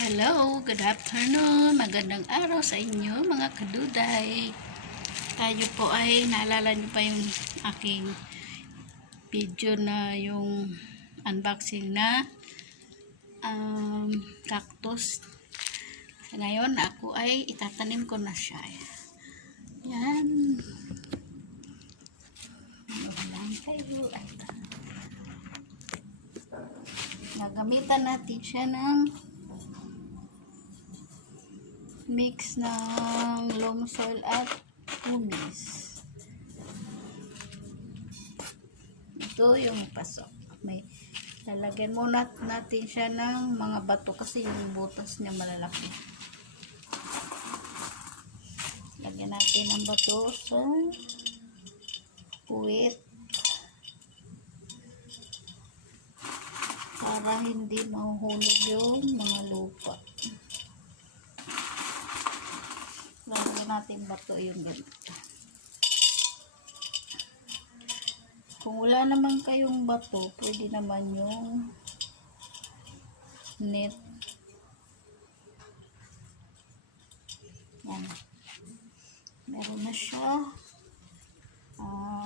Hello, good afternoon. Magandang araw sa inyo mga kaduday. Tayo po ay naalala nyo pa yung aking video na yung unboxing na cactus. Ngayon ako ay itatanim ko na siya. Yan. Ano kayo? Nagamitan natin siya ng mix ng loam soil at humus. Ito yung pasok. May lalagyan muna natin siya ng mga bato kasi yung butas niya malalaki. Lagyan natin ng bato sa puwit para hindi mahuhulog yung mga lupa. Lalagyan natin bato yung ganito. Kung wala naman kayong bato, pwede naman yung net. Yan. Meron na siya.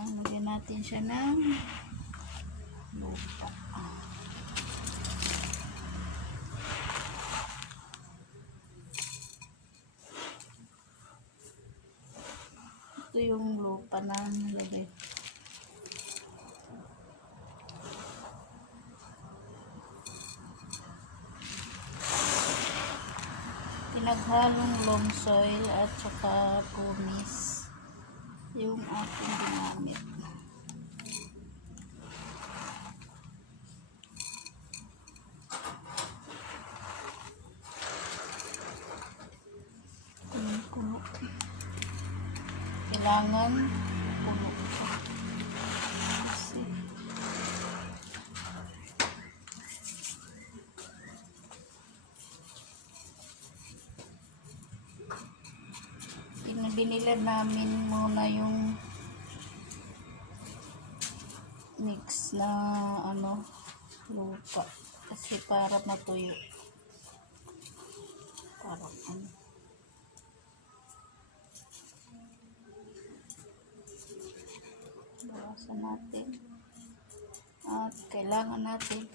Lagyan natin siya ng lupa. Ito yung lupa na nilagay. Pinaghalong loam soil at saka humus yung ating ginamit. Kailangan puno siya. Binilad namin muna yung mix na lupa kasi para matuyo. Parang bawasan natin at kailangan natin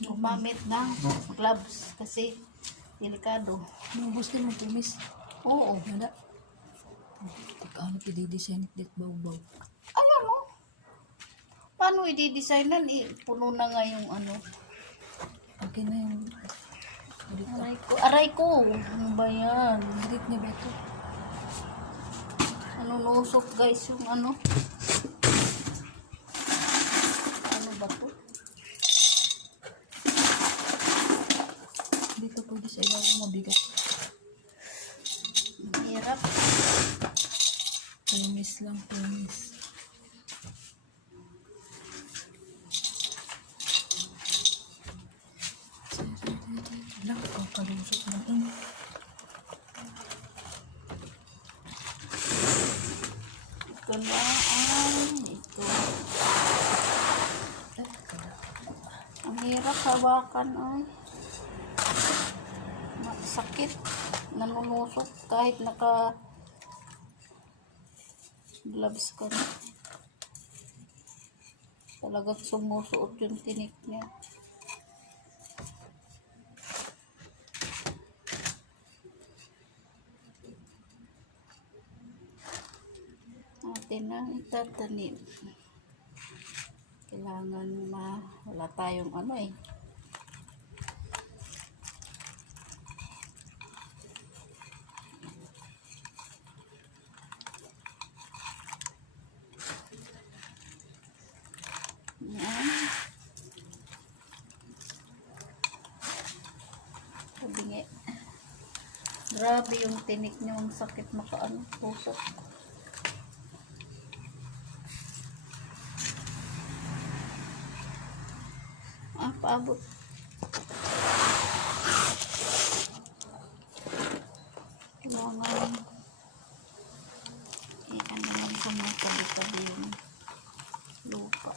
gumamit ng gloves kasi delikado. Gusto mo tumis? Oo. Wala. Ano pidi-design it baw-baw? Ayan mo. Paano i-designan? Puno na nga yung Okay na yung Aray ko. Ano ba yan? edit niya ba ito? Nusok guys yung ano ba to? Dito pwede sa ilaw mabigat. Hirap. Tumis lang, tumis. Lang, kalusot lang yun. Ito na ito. Ang hirap hawakan ay. Sakit. Nanunusok kahit naka gloves ka na. Talagang sumusuot yung tinik niya. Atin na itatanim. Kailangan wala tayong Yan. Sabingi. Grabe yung tinik niyo. Ang sakit tusok. Paabot. Kailangan lang sa mga tabi-tabi yung lupa.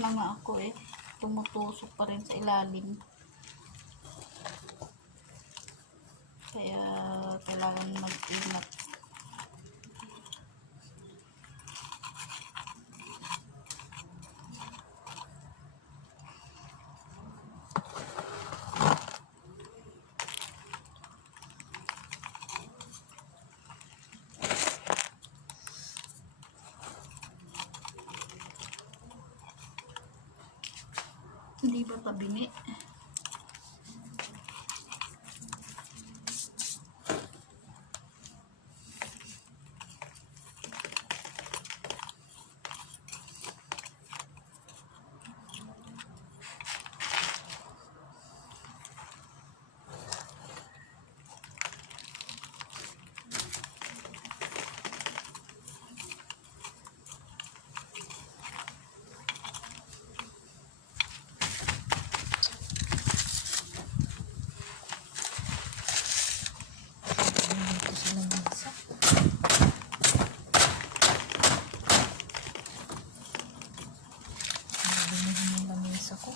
na nga ako eh. Tumutusok pa rin sa ilalim. Kaya kailangan mag-ingat. Hindi ba tabingi? Dito sa lamesa. Nalilimutan yung lamesa ko.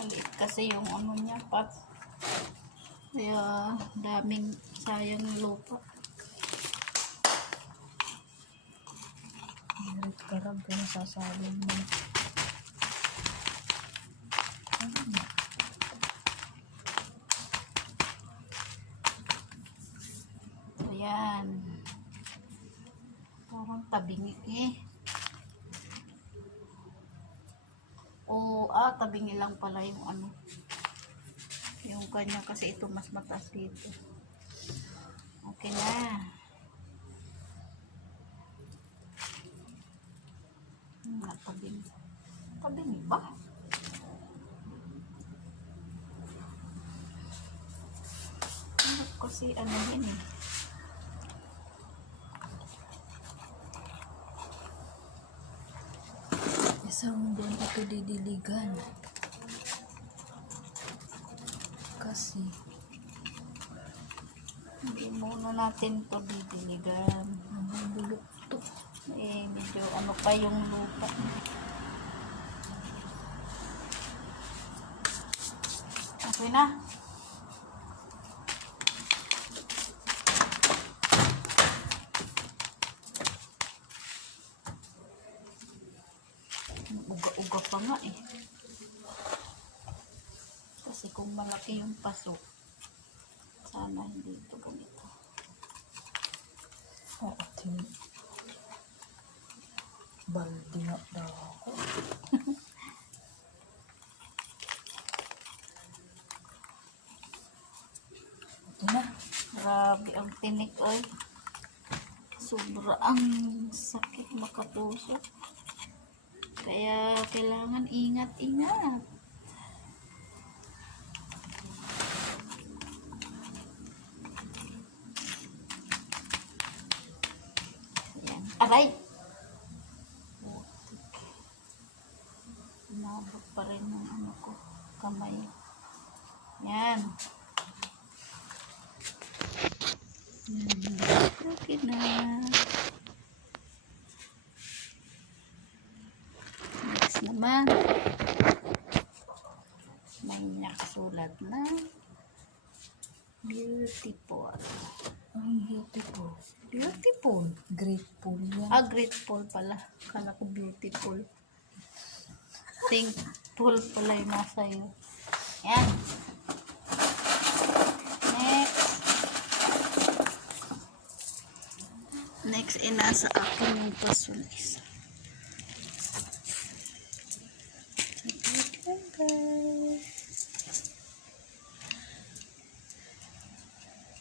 Maliit kasi yung ano niya, pot. Kaya daming sayang lupa. Merit karag ko nasasabi mo. Ayan. Parang tabingi eh. Tabingi lang pala yung ano. Yung kanya kasi ito mas mataas dito. Okay na. Tabingi. Tabingi ba? Kasi ano yun eh. Isang buwan ito didiligan. Kasi Hindi muna natin to didiligan. nabubulok to. Medyo ano pa yung lupa. Okay na. Uga-uga pa nga eh. Kasi kung malaki yung paso, sana hindi ito ganito. Baldi nga daw ako. Ito na. Grabe ang tinik ay. Sobra ang sakit makatusok. Kaya kailangan ingat-ingat. Ayan. Aray! Inabot pa rin yung ano ko, kamay. Yan. Okay na. Next naman. May nakasulat na beautiful. Ang beautiful. Beautiful. Grateful yan. Grateful pala. Kala ko beautiful. Thankful pala yung nasa iyo. Yan. Next ay nasa akin yung paso na isa.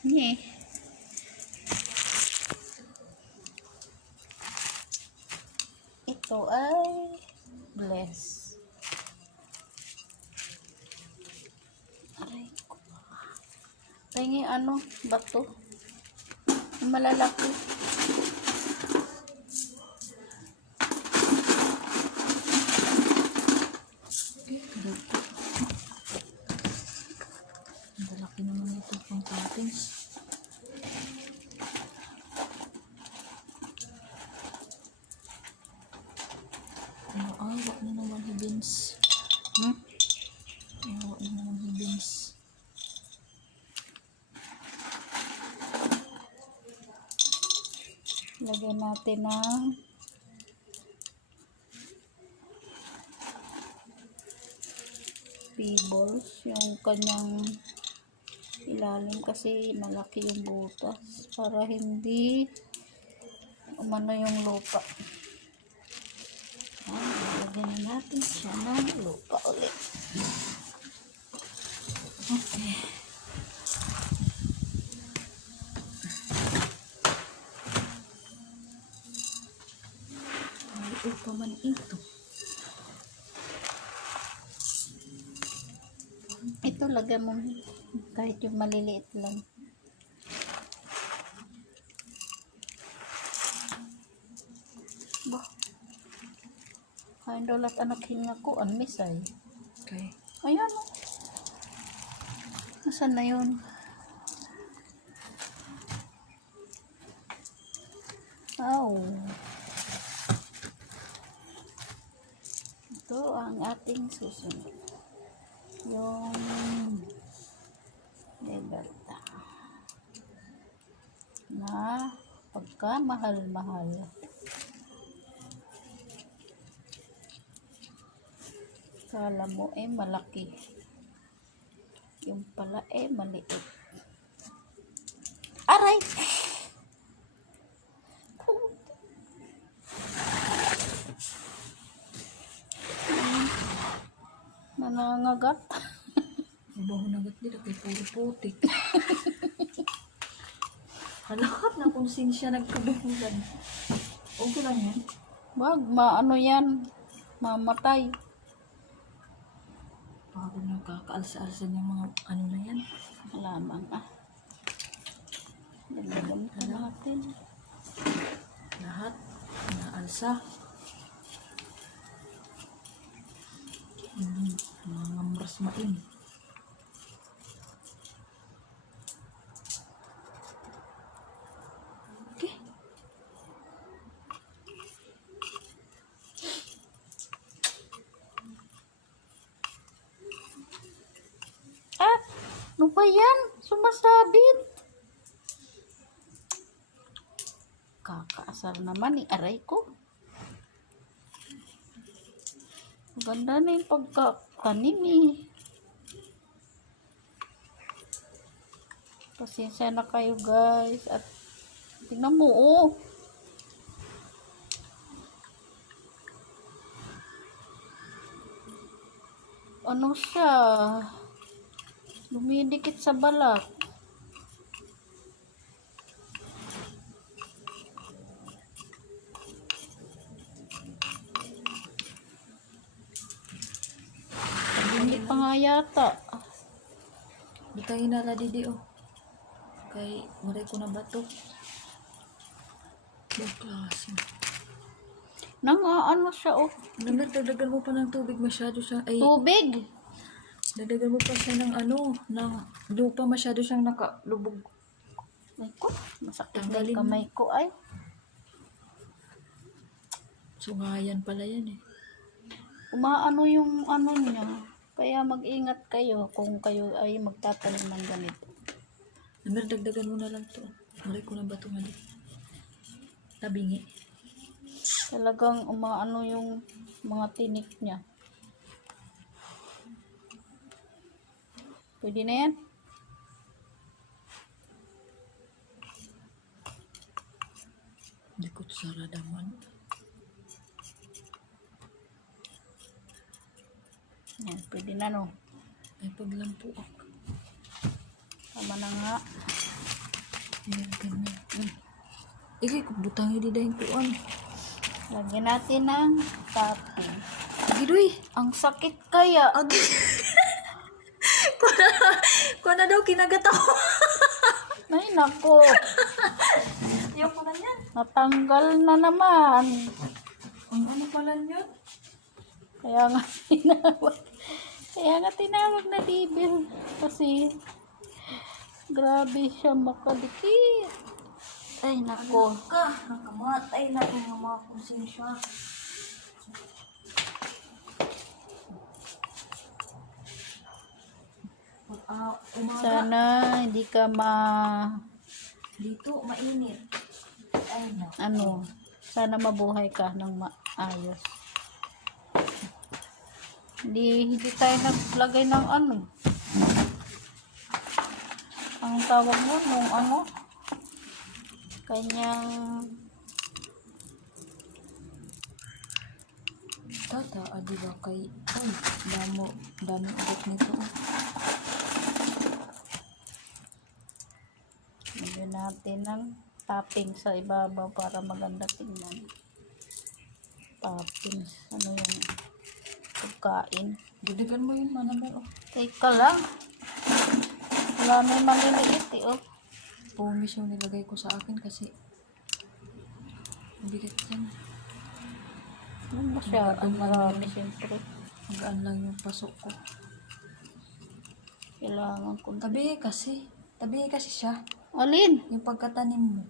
Yeah. Ito ay bless. Aray ko. Tingin ano, bato. Yung malalaki. Hmm? Ayaw naman ng beans. Lagyan natin ng pebbles, yung kanyang ilalim kasi malaki yung butas para hindi umano yung lupa. Lagyan na natin siya ng lupa ulit. Okay. Ay, pa man ito. Ito lagyan mo kahit yung maliliit lang. Bah. Kain dolat anak hinga ko an misay. Okay. Ayan o. Nasaan na yun? Oh. Ito ang ating susunod. Yung Liberta na pagkamahal-mahal. Kala mo malaki. Yung pala maliit. Aray! Nangangagat. Mabaho nagat nila kay puro putik. Halakat na kung siya nagkabuhulan. Okay lang yan. Wag, maano yan. Mamatay. Pagod na kakaalsa-alsa yung mga ano na yan. Lamang Dagdagan pa natin. Lahat naalsa. Mga marasmain. Okay. Ano ba yan? Sumasabit. Kakaasar naman aray ko. Maganda na yung pagkatanim Pasensya na kayo guys. At tingnan mo Ano siya? Lumidikit sa balat. Hindi pa nga yata. Di kayo nala didi Kay maray ko na bato. Yung klase. Ano siya Dagdagan mo pa ng tubig masyado siya. Ay, Tubig. dagdagan mo pa siya ng ng lupa masyado siyang nakalubog. Ay ko, masakit na Tanggalin yung kamay ko ay. Sungayan pala yan Umaano yung ano niya. Kaya mag-ingat kayo kung kayo ay magtatanim ng ganito. Dagdagan mo na lang to. Maray ko na bato nga di. Tabingi. Talagang umaano yung mga tinik niya. Pwede na yan? Likot saradaman. Yan, pwede na no. Ay paglampu Tama na nga. Ayan, ganyan. Ikay, kubutang hindi dahil kuan. Lagyan natin ng topping. Gidoy. Ang sakit kaya. Agi. Kuha na daw, kinagat ako. Ay, nako. Ayaw ko na yan. Natanggal na naman. Ang ano pala yun? Kaya nga tinawag na devil. Kasi, grabe siya makadikit. Ay, nako. Nakamatay na yung mga konsensya. umaga. Sana hindi ka Dito, mainit. Ay, no. ano, sana mabuhay ka ng maayos. Hindi tayo naglagay ng ano. Ang tawag mo nung ano, kanyang Tata, di ba kay... Ay, dami ulit nito. Lagyan natin ng topping sa ibabaw para maganda tingnan. Toppings, ano yan? Pagkain. Diligan mo yun, manamay, oh. Teka lang. Wala may maliliit eh, oh. Pumis yung nilagay ko sa akin kasi mabigat yan. Masyadong marami siyempre. Magaan lang yung pasok ko. Kailangan ko. Tabi kasi siya. Alin? Yung pagkatanim mo.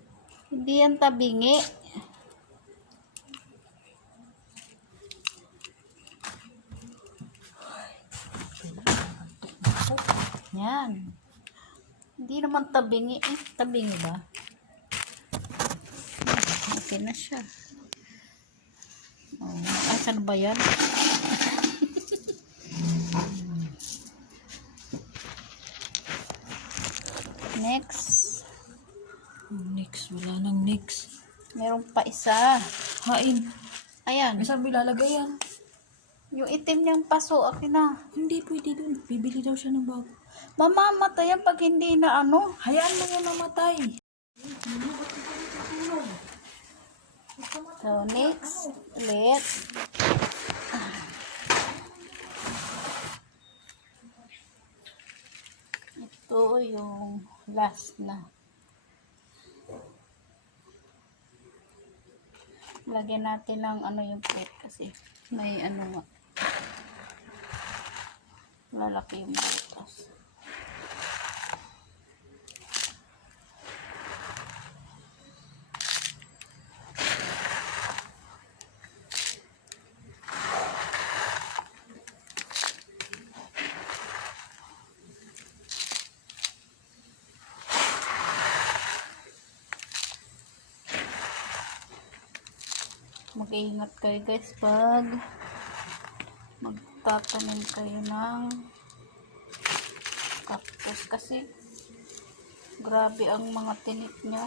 Hindi yan tabingi. Yan. Hindi naman tabingi eh. Tabingi ba? Okay na siya. Oh, asan ba yan? Next. Next, wala nang next. Meron pa isa. Hain. Ayan. May saan ilalagay yan? Yung itim niyang paso, akin na. Hindi pwede dun. Bibili daw siya ng bago. Mamamatay yan pag hindi na ano. Hayaan mo yung namatay. So, next. Ulit. Ito yung last na. Lagyan natin ng ano yung plate kasi may ano nga. Lalaki yung butas. Mag-iingat kayo guys pag magtatanim kayo ng cactus kasi grabe ang mga tinik niya.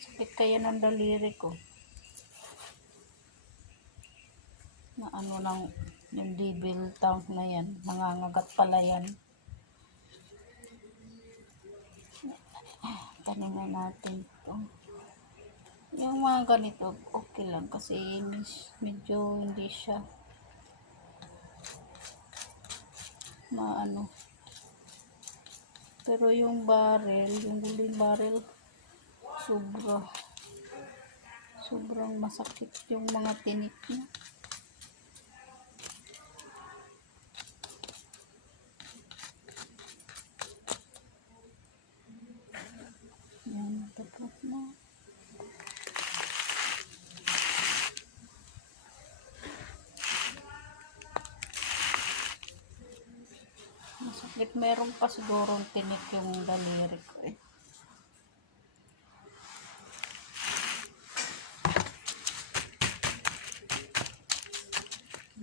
Sakit kaya ng daliri ko na ano ng yung devil tank na yan, nangangagat pala yan. Taniman natin ito. Yung mga ganito, okay lang kasi medyo hindi siya maano. Pero yung barrel, yung guling barrel, sobrang masakit yung mga tinik niya. Yan, tapos na. Masakit, meron pa siguro tinik yung daliri ko eh.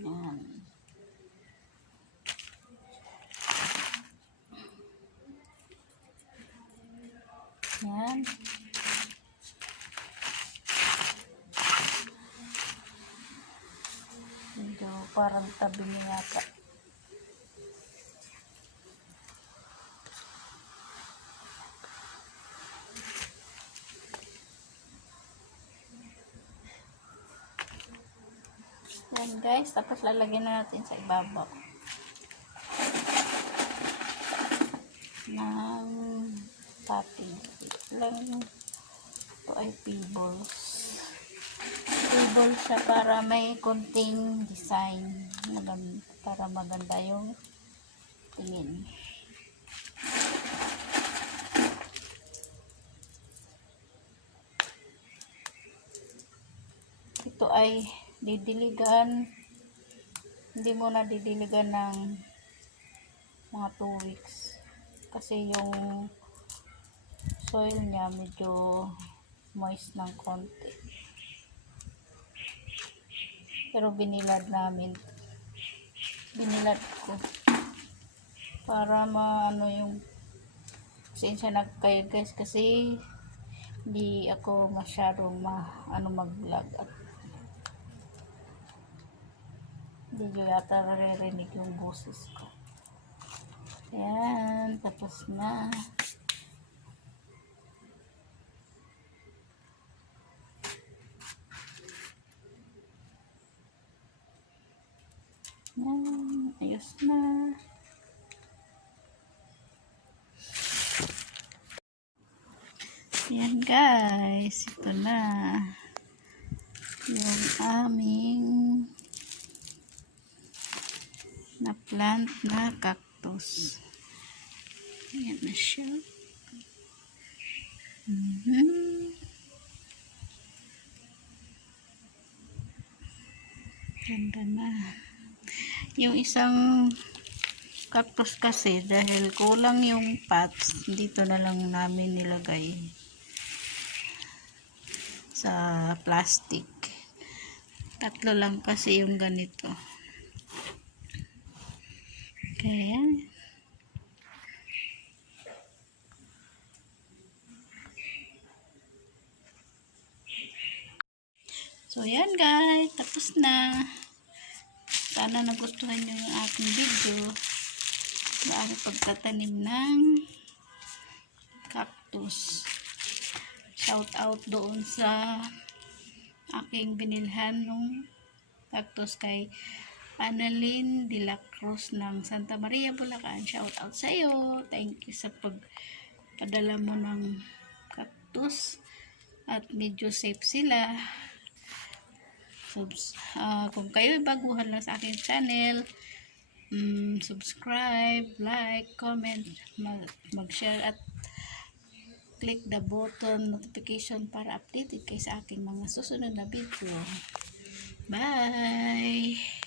Yan. Yan. Medyo parang tabi niya yata. Yan guys, tapos lalagyan na natin sa ibabaw ng topping. Lang ito ay pebbles. Pebbles siya para may konting design para maganda yung tingin. Ito ay didiligan hindi mo na didiligan ng mga 2 weeks kasi yung soil niya medyo moist ng konti, pero binilad ko para maano yung pasensya na kayo guys kasi hindi ako masyadong mag-vlog at hindi nyo yata naririnig yung boses ko. Ayan, tapos na. Ayan, ayos na. Ayan guys, ito na yung aming na plant na cactus. Ayan na siya. Ganda na. Yung isang cactus kasi dahil kulang yung pots, dito na lang namin nilagay sa plastic. 3 lang kasi yung ganito. Kaya so yan guys, tapos na. Sana nagustuhan nyo yung aking video sa aking pagtatanim ng cactus. Shout out doon sa aking binilhan ng cactus kay Annalyn de la Cruz ng Santa Maria, Bulacan. Shout out sa iyo. Thank you sa pagpadala mo ng cactus at medyo safe sila. Kung kayo baguhan lang sa aking channel, subscribe, like, comment, mag-share at click the button notification para updated kayo sa aking mga susunod na video. Bye!